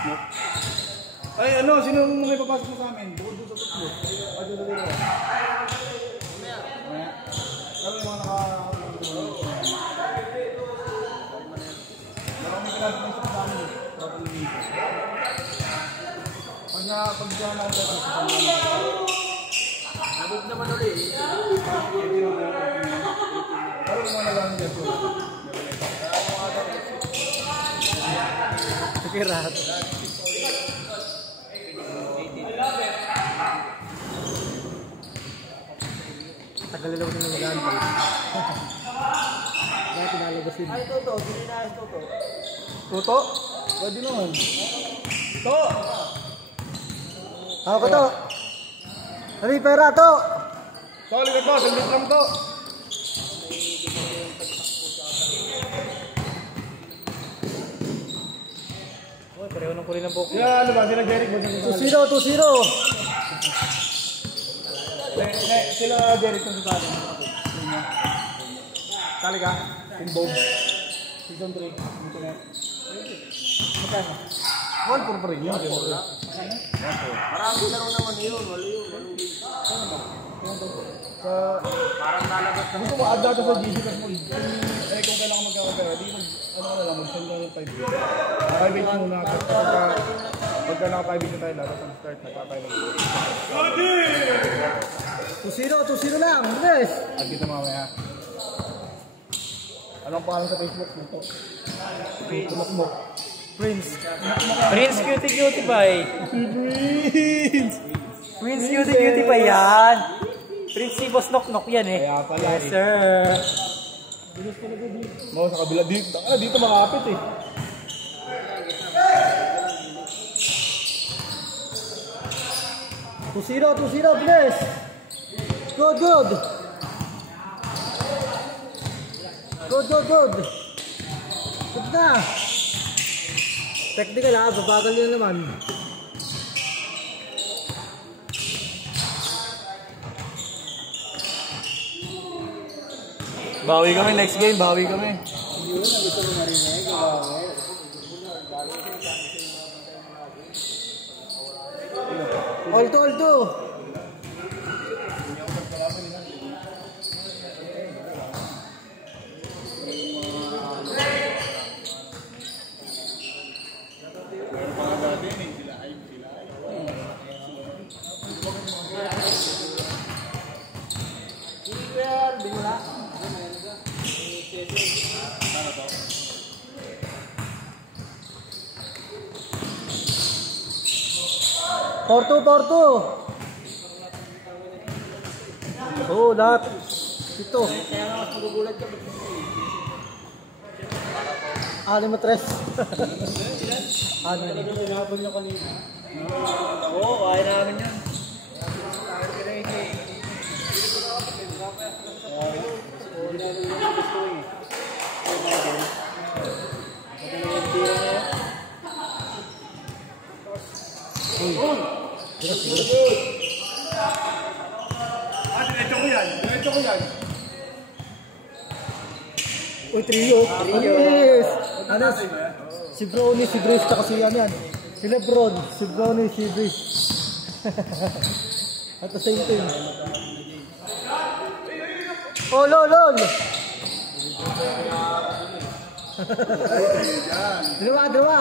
Ay, ano? Sino may papasok mo sa amin? Bukod doon sa tutlo. Ay, doon sa dito. Mamaya. Pero yung mga maraming klase ng isa sa amin. Pag dyan lang dito. Nabog naman ulit. Pero yung mga nagamit dito. Pirat. Tagalalaw din ng magaan pa. Kaya pinalagasin. Ay, Toto. Bininaas Toto. Toto? Pwede naman. To! Ako ko to. Ano yung pera to? To, ligat to. Sandit lang to. Uy, pareho ng kulay ng buhok. Yeah, ano ba? Sila Jeric ba? 2-0. Sila Jeric kung sa atin. Tali ka? Team Bob. Season 3. Internet. Magkano? 1 for 3. Yun. Marami laro naman yun. Wala yun. Parang nalagot na. Gusto mo add data sa GG kasi kung kailangan magkakapera, di mag-send ka ng 5 days. 5 days muna. Pagka naka-5 days na tayo, dapat mag-start nagkakaya ng 2-0 lang. Yes. At dito mamaya. Anong pangalan sa Facebook mo to? Tumakmok. Prince Cutie Pie. Prince Cutie Pie yan. Prince si Boss Nok yan eh. Kaya pala. Yes sir. Mo sa kabila dito makapit eh. Two zero, please. Good. Good na. Technical ha, babagal yun naman. Bawi kami next game, bawi kami. Yun, gusto ko marinig. All-to. Porto. Oh, lahat. Ito. Kaya nga mas magugulat ka. 6-3. Ano yun? Pinapon nyo kanina. Oo, kaya namin yan. Diretso ko yan. Uy, trio. Yes. Ano? Si Brownie, si Bruce, tsaka si ano yan. Si Lebron, si Brownie, si Bruce. At the same time. Oh, lol. Dalawa.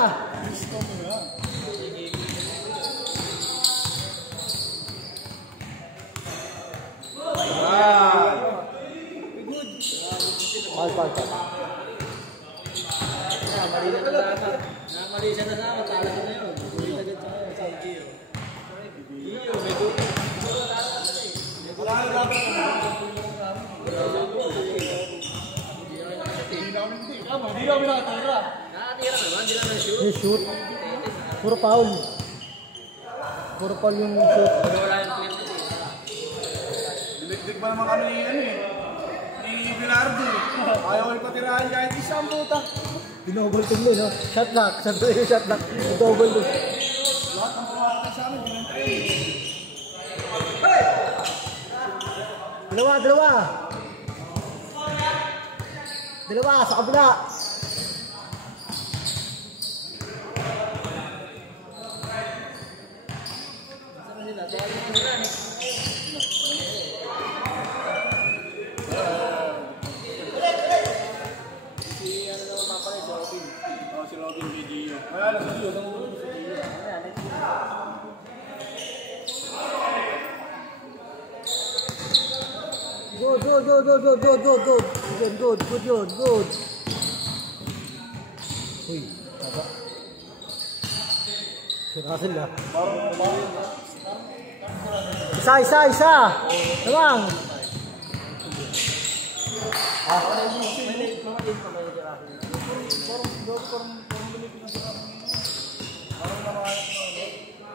Pal. Mali siya na sa tala ko na yun. Ulit agad sa iyo. Iyo, may dulo. Hindi kami nakatira. Nakatira naman, hindi naman shoot. Hey, shoot. Puro foul yung shoot. Wala yung clip. Dilig pa naman kami ni Bilardo. Ayaw ko ipatirahan kahit isang puta. Dinobal tung mo, no? Shot lock. Double to. Lahat ng pumakas sa amin, binantay. Dalawa sa kabila. si Robin Video. Wala lang sa Gio, tango sa Gio. Good. Good. Uy, taba. Si Russell ah. Isa. Tamang.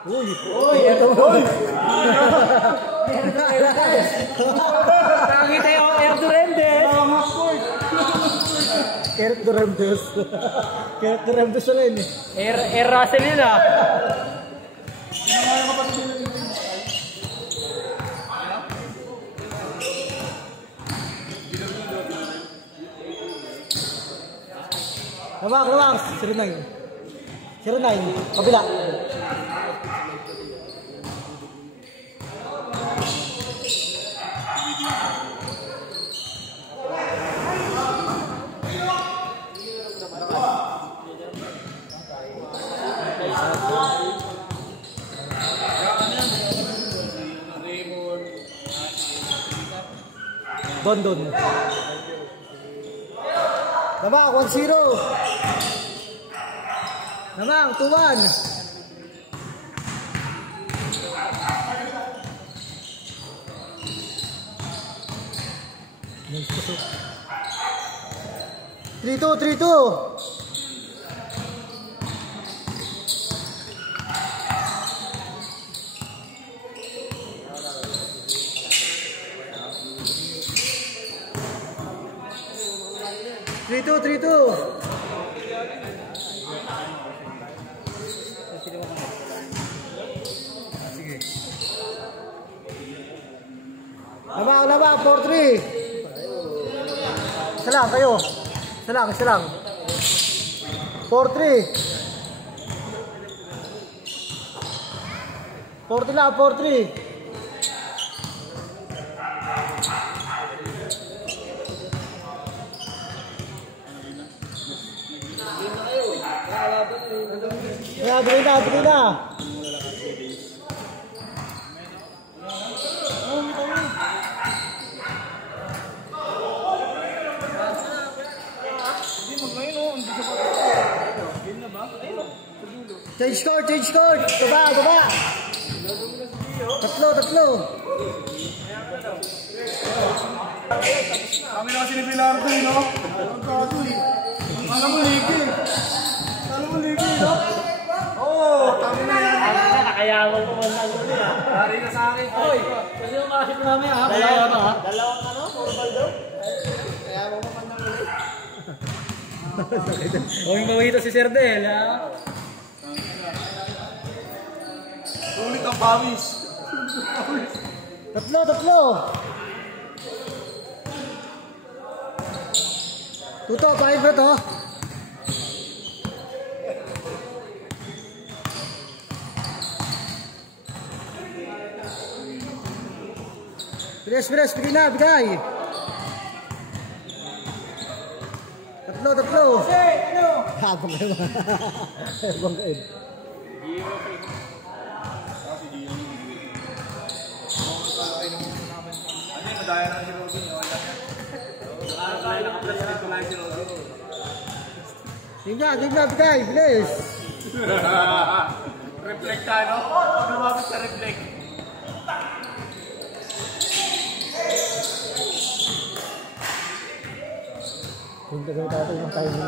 Uy, ito mo. Nakakita yung Eric Durendes. Eric Durendes na rin eh. Air Russell yun ah. Relax. 09, kabila. Don. Namang 1-0. Namang 2-1. Three two. Three two. Sige. Labang, 4-3. Isa lang kayo. Isa lang. 4-3. 4-3. Ya, beri dah. Change score. Baba. Tatlo. Kami na kasi ni Pilardo, no? Alam mo ligi, no? Oo, tama na yan. Nakayawal ko man lang ulit ah. Hari na sa akin. Oy, kasi yung makasip namin ha. Dalawang normal daw. Kaya mo man lang ulit. Huwag mawita si Sir Del ha. Ulit ang pawis. Tatlo. Tuto, pahin ba to? Bilis, bigay. Tatlo. Habang kayo. Madaya na si Robin, no? Naka-president ko lang si Robin. Tingnan, bigay, bilis. Reflect tayo, no? Lumapit sa reflect. Hindi gawin tayo ng timing.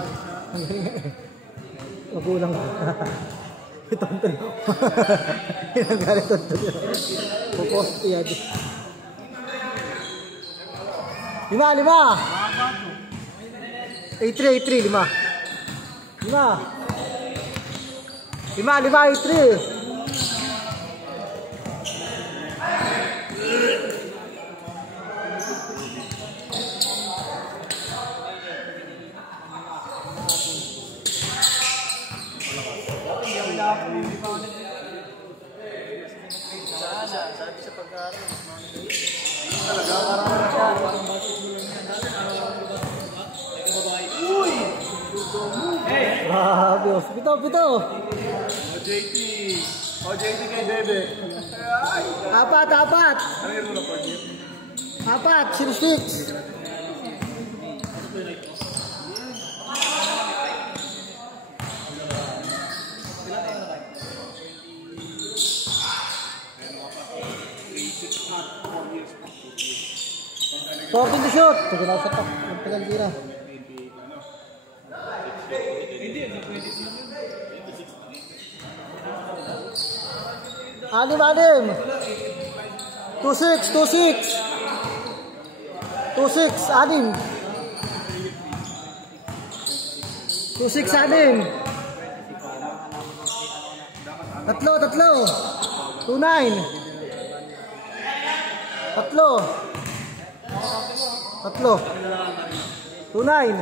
Magulang ko. Tonton. Hinanggalit tonton. Pupost yan. 5. 8-3, 5. 8-3. Sabi sa pag-aaral. Grabe, oh. Pito. OJT kay Bebe. Apat. Ano yung rule of order? 6. Sorting to shoot. Sige na sa top. Tagal tira. Anim. 2-6. 6, 6, 3. 2-9. 3. 2-9.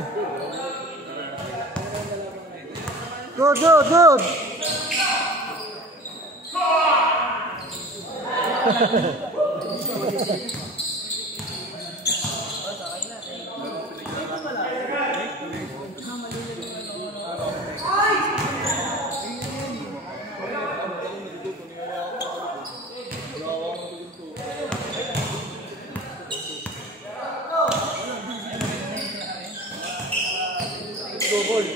Good.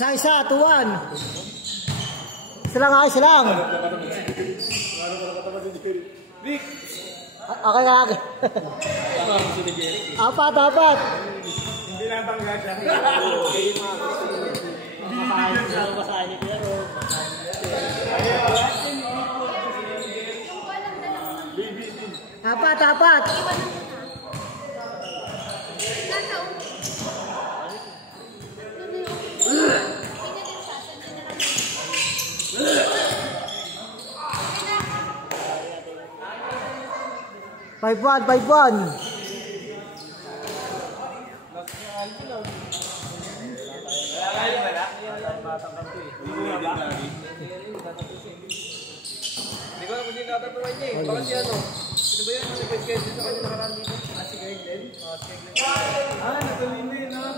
Isa, 2-1. Isa lang. Okay. 4. Hindi na bangga siya. Apat. Five one. Hindi ko alam kung sino natatuloy niya eh. Baka si ano. Sino ba yan? Nag-schedule sa kanya nakaraan dito? Si Greg Glenn? Si Greg Glenn. Natuloy na yun ha.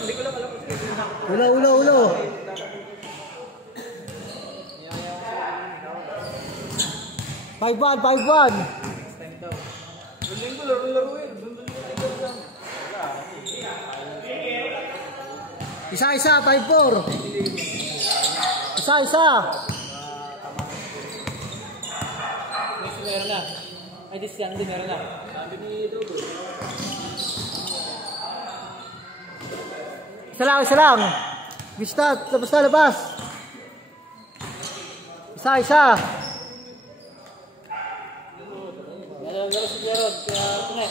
Hindi ko lang alam kung schedule na. Ulo. 5-1. Doon ko laro eh. Isa, 5-4. Isa. Meron na. Ay, this young din meron na. Sabi ni Dogo. Isa lang. Vista, labas. Isa. Laro si Pierrot. Tunay.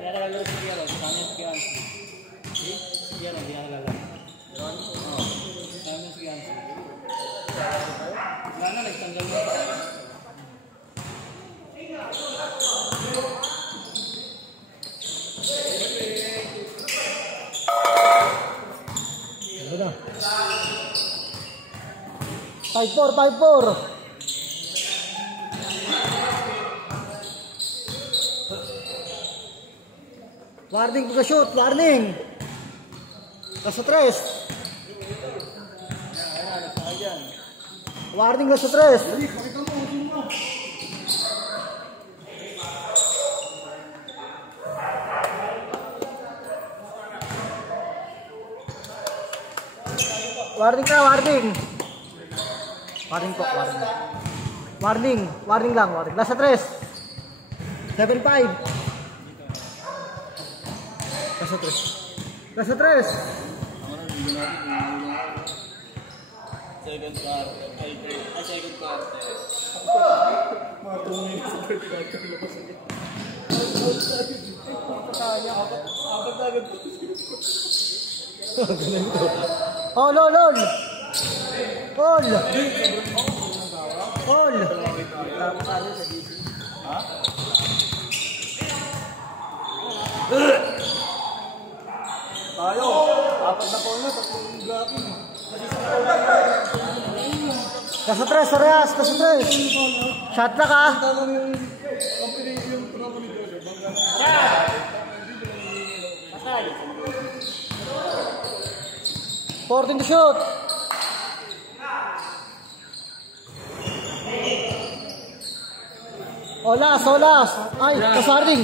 Laro si Pierrot. Kanya si Kiansi. Si Pierrot, hindi na nalala. Kanya si Kiansi. Wala na, nagtanggal mo. Ano na? 5-4. Warning pagka-shoot, warning. Nasa 3. Warning nasa 3. Warning. Warning lang. Nasa 3. 7-5. Nasa 3. Second quarter. Second quarter. Mga 2 minutes. Apat agad. All. Tayo, 4 na po na, 3 blocking. Nasa 3, parehas. Nasa 3. Shot na ka. Patay. 14 to shoot. Olas. Ay, kaswarning.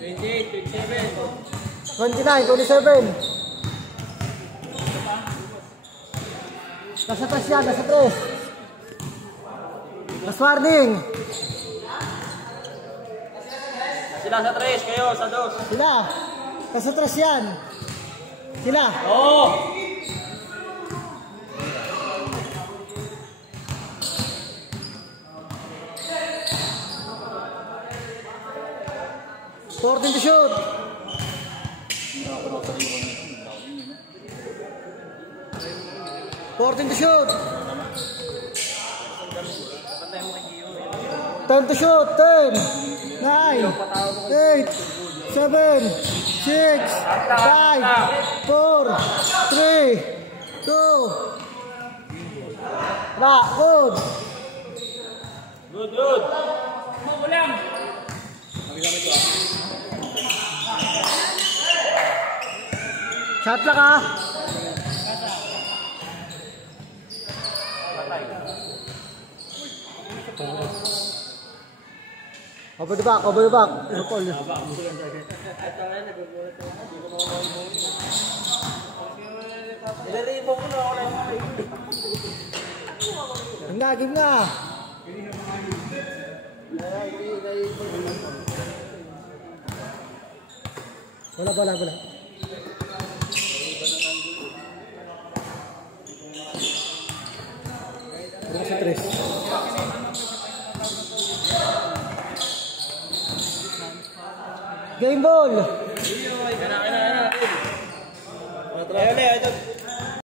28, 27. 29, 27. Nasa 3 yan, nasa 3. Kaswarning. Sila sa 3, kayo sa 2. Sila. Nasa 3 yan. Sila. Oo! 14 to shoot. Fourteen to shoot. 10 to shoot. 10, 9, 8, 7, 6, 5, 4, 3, 2. Good. Good. Shot lang ka. Over the back. Nilalibo ko na ako lang. Game na. Wala. Sa 3. Game ball. Ayun,